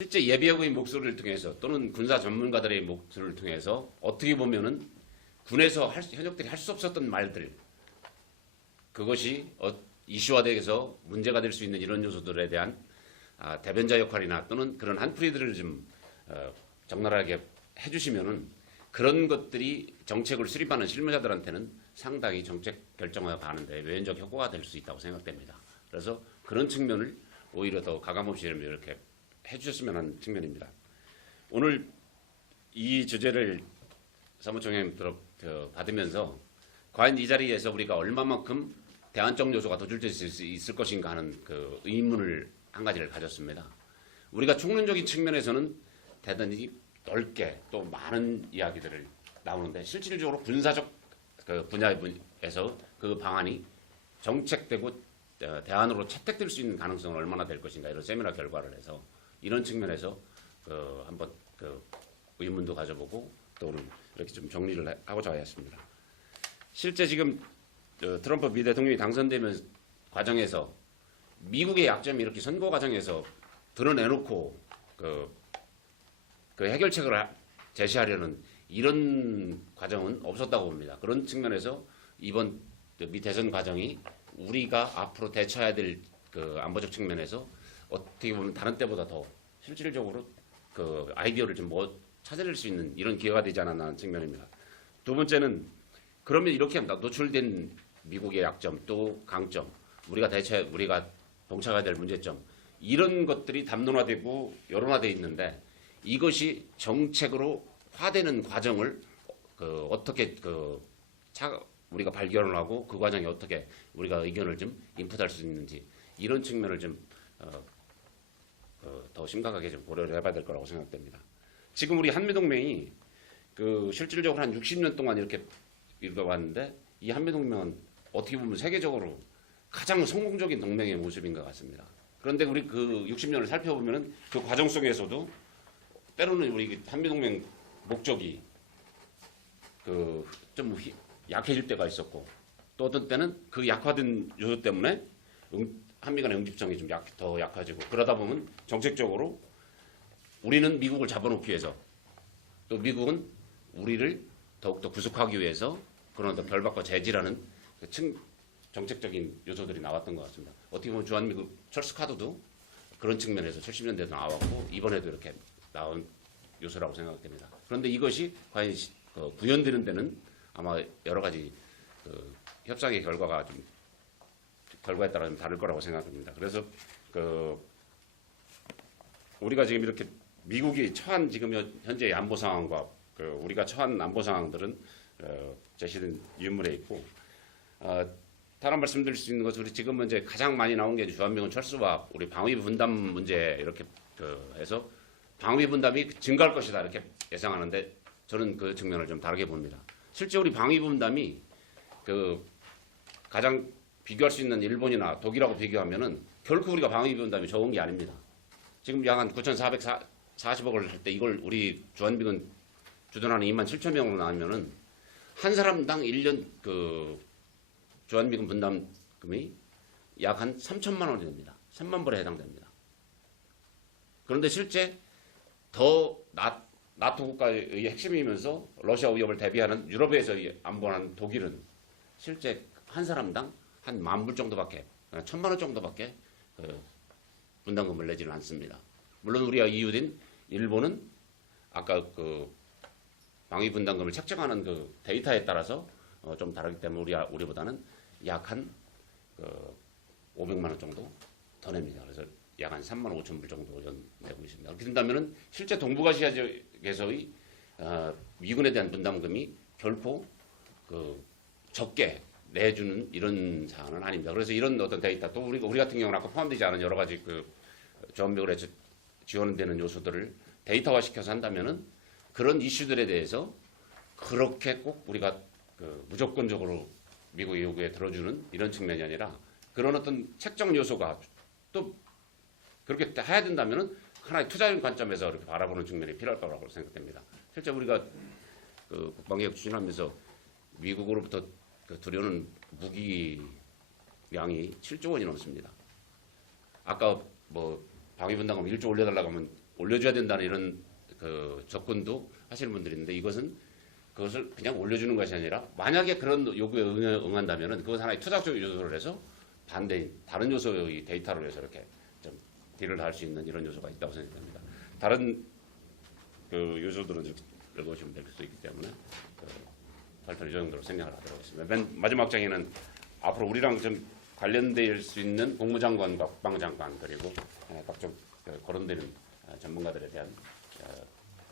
실제 예비역의 목소리를 통해서 또는 군사 전문가들의 목소리를 통해서 어떻게 보면은 군에서 현역들이 할 수 없었던 말들, 그것이 이슈화돼서 문제가 될 수 있는 이런 요소들에 대한 대변자 역할이나 또는 그런 한풀이들을 좀 적나라하게 해주시면은 그런 것들이 정책을 수립하는 실무자들한테는 상당히 정책 결정에 가는데 외연적 효과가 될 수 있다고 생각됩니다. 그래서 그런 측면을 오히려 더 가감없이 이렇게 해주셨으면 하는 측면입니다. 오늘 이 주제를 사무총장님 받으면서 과연 이 자리에서 우리가 얼마만큼 대안적 요소가 더 줄질 수 있을 것인가 하는 그 의문을 한 가지를 가졌습니다. 우리가 총론적인 측면에서는 대단히 넓게 또 많은 이야기들을 나오는데 실질적으로 군사적 그 분야에서 그 방안이 정책되고 대안으로 채택될 수 있는 가능성은 얼마나 될 것인가 이런 세미나 결과를 해서 이런 측면에서 한번 의문도 가져보고 또 이렇게 좀 정리를 하고자 하였습니다. 실제 지금 트럼프 미 대통령이 당선되면 과정에서 미국의 약점이 이렇게 선거 과정에서 드러내놓고 그 해결책을 제시하려는 이런 과정은 없었다고 봅니다. 그런 측면에서 이번 미 대선 과정이 우리가 앞으로 대처해야 될 그 안보적 측면에서 어떻게 보면 다른 때보다 더 실질적으로 그 아이디어를 좀 찾아낼 수 있는 이런 기회가 되지 않았나 하는 측면입니다. 두 번째는 그러면 이렇게 합니다. 노출된 미국의 약점 또 강점, 우리가 동참해야 될 문제점 이런 것들이 담론화되고 여론화되어 있는데 이것이 정책으로 화되는 과정을 어떻게 우리가 발견을 하고 그 과정에 어떻게 우리가 의견을 좀 인풋할 수 있는지 이런 측면을 좀 더 심각하게 좀 고려를 해봐야 될 거라고 생각됩니다. 지금 우리 한미동맹이 실질적으로 한 60년 동안 이렇게 이루어왔는데 이 한미동맹은 어떻게 보면 세계적으로 가장 성공적인 동맹의 모습인 것 같습니다. 그런데 우리 그 60년을 살펴보면은 그 과정 속에서도 때로는 우리 한미동맹 목적이 좀 약해질 때가 있었고 또 어떤 때는 그 약화된 요소 때문에 한미 간의 응집성이 좀 더 약해지고 그러다 보면 정책적으로 우리는 미국을 잡아놓기 위해서 또 미국은 우리를 더욱더 구속하기 위해서 그런 어떤 결박과 제지라는 정책적인 요소들이 나왔던 것 같습니다. 어떻게 보면 주한미국 철수 카드도 그런 측면에서 70년대도 나왔고 이번에도 이렇게 나온 요소라고 생각됩니다. 그런데 이것이 과연 구현되는 데는 아마 여러 가지 협상의 결과에 따라 좀 다를 거라고 생각합니다. 그래서 우리가 지금 이렇게 미국이 처한 지금 현재의 안보 상황과 우리가 처한 안보 상황들은 제시된 유물에 있고 다른 말씀드릴 수 있는 것은 우리 지금 현재 가장 많이 나온 게 주한미군 철수와 우리 방위 분담 문제 이렇게 해서 방위 분담이 증가할 것이다 이렇게 예상하는데 저는 그 측면을 좀 다르게 봅니다. 실제 우리 방위 분담이 가장 비교할 수 있는 일본이나 독일하고 비교하면은 결코 우리가 방위 분담이 적은 게 아닙니다. 지금 약 한 9,440억을 할 때 이걸 우리 주한미군 주둔하는 27,000명으로 나누면은 한 사람당 1년 주한미군 분담금이 약 한 3천만 원이 됩니다. 3만 불에 해당됩니다. 그런데 실제 더 나토 국가의 핵심이면서 러시아 위협을 대비하는 유럽에서 안보하는 독일은 실제 한 사람당 한 10,000불 정도밖에 1,000만 원 정도밖에 분담금을 내지는 않습니다. 물론 우리가 이웃인 일본은 아까 방위 분담금을 책정하는 데이터에 따라서 좀 다르기 때문에 우리보다는 약 한 500만 원 정도 더 냅니다. 그래서 약 한 35,000불 정도 내고 있습니다. 그렇게 된다면은 실제 동북아시아 지역에서의 미군에 대한 분담금이 결코 적게 내주는 이런 사안은 아닙니다. 그래서 이런 어떤 데이터 또 우리 같은 경우는 아까 포함되지 않은 여러 가지 주한미군에 지원되는 요소들을 데이터화 시켜서 한다면은 그런 이슈들에 대해서 그렇게 꼭 우리가 무조건적으로 미국 요구에 들어주는 이런 측면이 아니라 그런 어떤 책정 요소가 또 그렇게 해야 된다면은 하나의 투자적인 관점에서 이렇게 바라보는 측면이 필요할 거라고 생각됩니다. 실제 우리가 국방개혁 추진하면서 미국으로부터 들여오는 무기 양이 7조 원이 넘습니다. 아까 방위 분담금 1조 올려달라고 하면 올려줘야 된다는 이런 그 접근도 하시는 분들이 있는데 이것은 그것을 그냥 올려주는 것이 아니라 만약에 그런 요구에 응한다면은 그것 하나의 투자적 요소를 해서 반대인 다른 요소의 데이터를 해서 이렇게 좀 딜을 할 수 있는 이런 요소가 있다고 생각합니다. 다른 그 요소들은 좀 읽어보시면 될 수도 있기 때문에 발표는 이 정도로 생각을 하도록 하겠습니다. 맨 마지막 장에는 앞으로 우리랑 좀 관련될 수 있는 국무장관과 국방장관 그리고 각종 거론되는 전문가들에 대한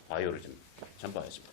바이오를 좀 첨부하였습니다.